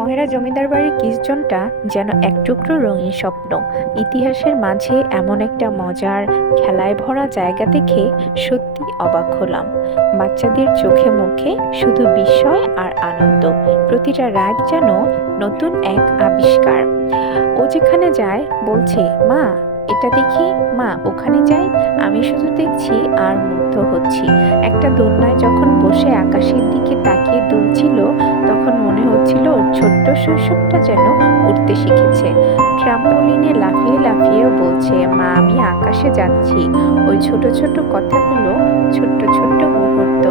মহেরা জমিদার বাড়ির কিচজনটা যেন এক টুকরো রঙিন স্বপ্ন। ইতিহাসের মাঝে এমন একটা মজার খেলায় ভরা জায়গা দেখে সত্যি অবাক হলাম। বাচ্চাদের চোখে মুখে শুধু বিস্ময় আর আনন্দ। প্রতিটা রাত যেন নতুন এক আবিষ্কার। ও যেখানে যায় বলছে, মা এটা দেখি, মা ওখানে যাই। আমি শুধু দেখছি আর মুগ্ধ হচ্ছি। একটা দোলনায় যখন বসে আকাশের দিকে তাকিয়ে দুলছিল, তখন মনে হচ্ছিল ওর ছোট্ট শৈশবটা যেন উড়তে শিখেছে। ট্রাম্পোলিনে লাফিয়ে লাফিয়েও বলছে, মা আমি আকাশে যাচ্ছি। ওই ছোট ছোট কথাগুলো, ছোট্ট ছোট্ট মুহূর্ত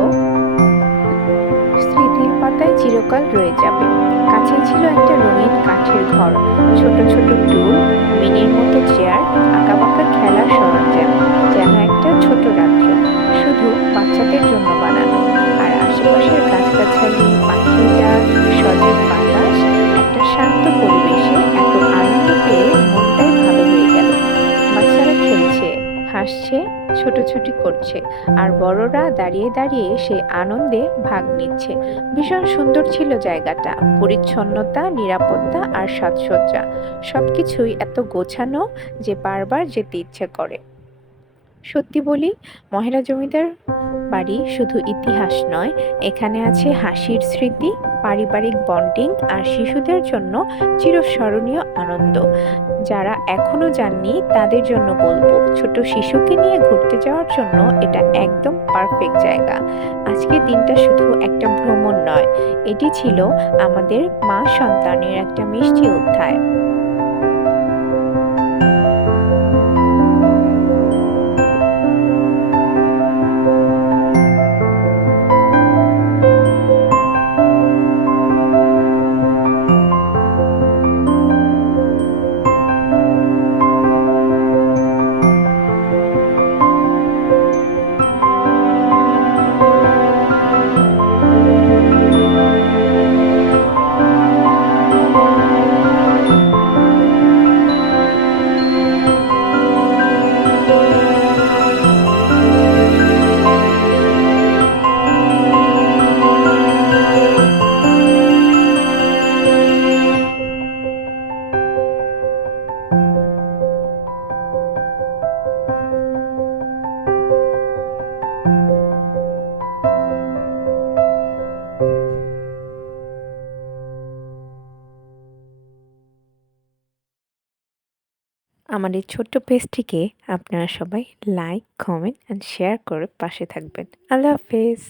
স্মৃতির পাতায় চিরকাল রয়ে যাবে। কাছেই ছিল একটা রঙিন কাঠের ঘর, ছোট ছোট টুল, মিনির মতো চেয়ার, আঁকাবাঁকা খেলার সরঞ্জাম, যেন একটা ছোট রাজ্য, শুধু বাচ্চাদের জন্য বানানো। আর আশেপাশের গাছগাছালি, পাখির ডাক, সজীব বাতাস, একটা শান্ত পরিবেশে এত আনন্দ পেয়ে মনটাই ভালো হয়ে গেল। বাচ্চারা খেলছে, হাসছে, ছোটাছুটি করছে, আর বড়রা দাঁড়িয়ে দাঁড়িয়ে সে আনন্দে ভাগ নিচ্ছে। ভীষণ সুন্দর ছিল জায়গাটা। পরিচ্ছন্নতা, নিরাপত্তা আর সাজসজ্জা সবকিছুই এত গোছানো যে বারবার যেতে ইচ্ছে করে। সত্যি বলি, মহেরা জমিদার বাড়ি শুধু ইতিহাস নয়, এখানে আছে হাসির স্মৃতি, পারিবারিক বন্ডিং আর শিশুদের জন্য চিরস্মরণীয় আনন্দ। যারা এখনো যাননি তাদের জন্য বলবো, ছোট শিশুকে নিয়ে ঘুরতে যাওয়ার জন্য এটা একদম পারফেক্ট জায়গা। আজকের দিনটা শুধু একটা ভ্রমণ নয়, এটি ছিল আমাদের মা সন্তানের একটা মিষ্টি অধ্যায়। আমার এই ছোট্ট পেজটিকে আপনারা সবাই লাইক, কমেন্ট অ্যান্ড শেয়ার করে পাশে থাকবেন। আল্লাহ হাফেজ।